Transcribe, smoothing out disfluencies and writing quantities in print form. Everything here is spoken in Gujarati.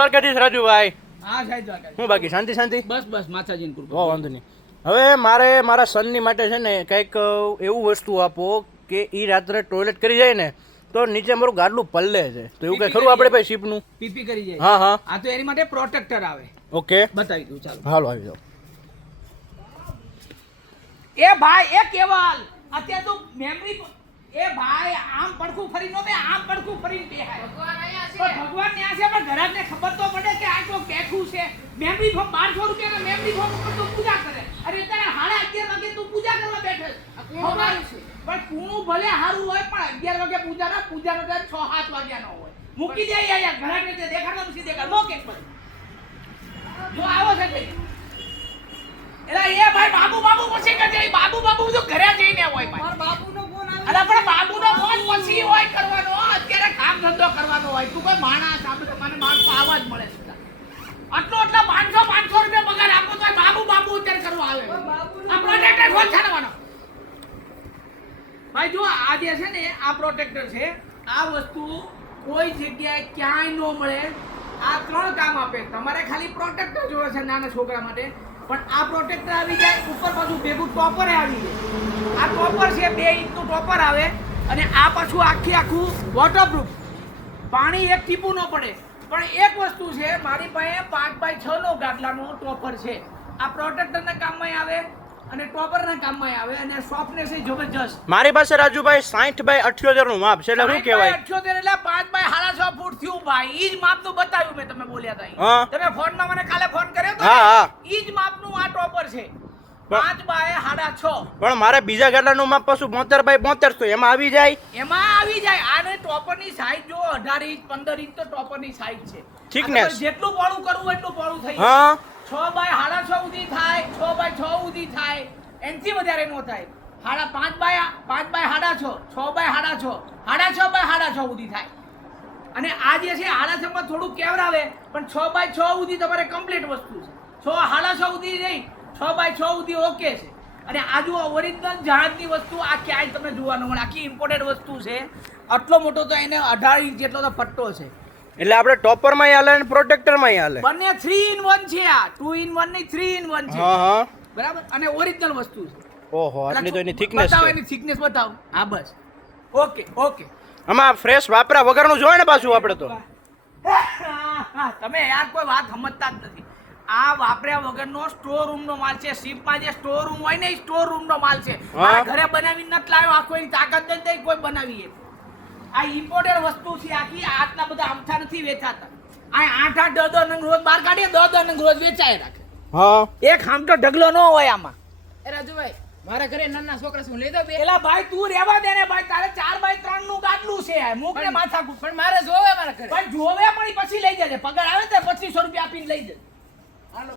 દ્વારકાધીશ રાજુભાઈ. હા સાહેબ દ્વારકાધીશ. હું બાકી શાંતિ શાંતિ? બસ માતાજીની કૃપા. બહુ વાંધો નહીં. હવે મારે મારા સનની માટે છે ને કંઈક એવું વસ્તુ આપો કે એ રાત્રે ટોયલેટ કરી જાય ને તો નીચે મારું ગાડલું પલ્લે છે, તો એવું કઈ ખરું આપણે ભાઈ શીપનું? પીપી કરી જાય. હા હા આ તો એની માટે પ્રોટેક્ટર આવે. ઓકે બતાવી દઉં ચાલો. હાલો આવી જાઓ. એ ભાઈ એ કેવલ અત્યારે તો મેમરી એ ભાઈ આમ પડખું ફરી નો બે આમ પડખું ફરીને બેહાય. ભગવાન અહીંયા છે. ભગવાન ત્યાં છે પણ ઘરાકને ખબર તો પડે કે આ તો બેઠું છે. મેમરી ફોર્મ 1200 રૂપિયાના મેમરી ફોર્મ ઉપર તો પૂજા કરે. અરે અત્યારે 11:30 વાગે તું પૂજા કરવા બેઠે છે. પણ કુણું ભલે હારું હોય પણ 11 વાગે પૂજાનો ટાઈમ 6-7 વાગ્યાનો હોય. મૂકી દે અહીંયા ઘરાકને તે દેખાડવા નથી દેખાડ નો કેક પર જો આવો છે કઈ એલા એ ભાઈ બાબુ પછી કે જઈ બાબુ તો ઘરે જઈને હોય ભાઈ. મારા બાબુનો ફોન આવે. અલા પણ બાબુનો ફોન પછી હોય કરવાનો, અત્યારે કામ ધંધો કરવાનો હોય. તું કોઈ માણસ આપણે મને માણસો આવા જ મળે છે. આટલા 500 રૂપિયા પગાર આપો તો બાબુ અત્યારે કરવા આવે. આ પ્રોટેક્ટર ફોન છાડવાનો ભાઈ. જો આ જે છે ને આ પ્રોટેક્ટર છે. આ વસ્તુ કોઈ જગ્યાએ ક્યાંય ન મળે. આ 3 કામ આપે. તમારે ખાલી પ્રોટેક્ટર જોવે છે નાના છોકરા માટે, પણ આ પ્રોટેક્ટર આવી જાય ઉપર પાછું ભેગું ટોપર આવી જાય. આ ટોપર છે 2 ઇંચનું ટોપર આવે અને આ પાછું આખું વોટરપ્રૂફ. પાણી એક ટીપું ન પડે. પણ એક વસ્તુ છે મારી પાસે 5x6 નો ગાટલાનો ટોપર છે. આ પ્રોટેક્ટરના કામમાં આવે અને ટોપરના કામમાં આવે અને સોફ્ટનેસ એ જબરજસ્ત. મારી પાસે રાજુભાઈ 60x78 નું માપ છે, એટલે શું કહેવાય? 78 એટલે 5x6.5 ફૂટ થયું ભાઈ. ઈ જ માપનું બતાવ્યું મેં, તમે બોલ્યા હતા. હા તમે ફોનમાં મને કાલે ફોન કર્યો તો હા હા ઈ જ માપનું આ ટોપર છે. 5x6.5. પણ મારે બીજા ગાડલાનું માપ પાછું 72x72 તો એમાં આવી જાય. એમાં આવી જાય. આને ટોપરની સાઈઝ જો 18 ઇંચ 15 ઇંચ તો ટોપરની સાઈઝ છે. Thickness. જેટલું પહોળું કરવું એટલું પહોળું થઈ જાય. હા 6x6.5 સુધી થાય, 6x6 સુધી થાય, એનથી વધારે નો થાય. 5x6, 6x6, 6x6 સુધી થાય. અને આ જે છે 6.6 માં થોડું કેવરાવે, પણ 6x6 સુધી તમારે કમ્પ્લીટ વસ્તુ છે. 6.6 સુધી નહીં, 6x6 સુધી ઓકે છે. અને આ જો ઓરિજિનલ જહાજની વસ્તુ આ ક્યાંય તમને જોવા ન મળે. આખી ઇમ્પોર્ટેડ વસ્તુ છે. આટલો મોટો તો એને 18 ઇંચ જેટલો તો પટ્ટો છે. એટલે આપણે ટોપરમાં હાલે અને પ્રોટેક્ટરમાં હાલે. બંને 3 in 1 છે. આ 2 in 1 ની 3 in 1 છે. હા હા બરાબર. અને ઓરિજિનલ વસ્તુ છે. ઓહો, આટલી તો એની થિકનેસ બતાવો છે. એની થિકનેસ બતાવો. હા બસ ઓકે. આમાં ફ્રેશ વાપરા વગરનું જોઈએ ને પાછું આપણે તો. તમે યાર કોઈ વાત સમજતા જ નથી. આ વાપર્યા વગરનો સ્ટોર રૂમ નો માલ છે. શિપમાં જે સ્ટોર રૂમ હોય ને એ સ્ટોર રૂમ નો માલ છે. મારા ઘરે બનાવીને નથી લાવ્યો. આખો એની તાકાત નથી કોઈ બનાવી. આ ઇમ્પોર્ટેડ વસ્તુ છે. આખી આટલા બધા આમથા નથી વેચાતા. આ 8-8 10 નંગ રોજ બહાર કાઢીએ, 10 નંગ રોજ વેચાય રાખે. હા એક હામટો ઢગલો ન હોય આમાં. એ રાજુભાઈ મારા ઘરે નાના છોકરા શું લઈ દો બે? એલા ભાઈ તું રહેવા દે ને ભાઈ. તારે 4x3 નું ગાટલું છે. મૂકને માથા પણ મારે જોવે મારા ઘરે. પણ જોવે પણ ઈ પછી લઈ જજે. પગાર આવે તો 2500 રૂપિયા આપીને લઈ જજે.